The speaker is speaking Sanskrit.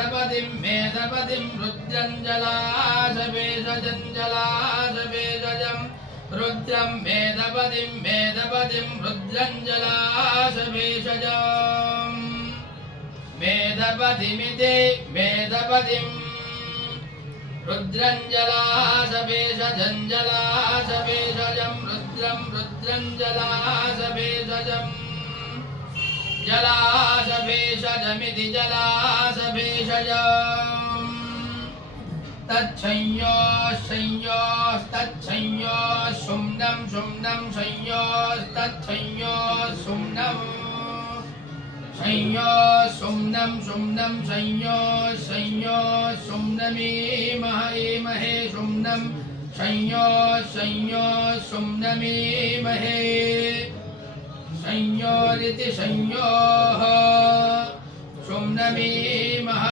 मेधपतिं रुद्रञ्जलाशवेशजम् रुद्रं मेधपतिं रुद्रञ्जलाशवेशजम् मेधपतिमिति मेधपतिं रुद्रञ्जलाशवेशजम् रुद्रं रुद्रञ्जलाशवेशजम् जलाशवेशजमिति जलाशवेशजम् तच्छंयोस्तच्छंयोः शुम्नं संयोस्तच्छंयोः शुम्नम् संयोः शुम्नं संयोः शुम्नमीमहे शुम्नं संयोः शुम्नमीमहे संयोरिति संयोः शुम्नमीमहे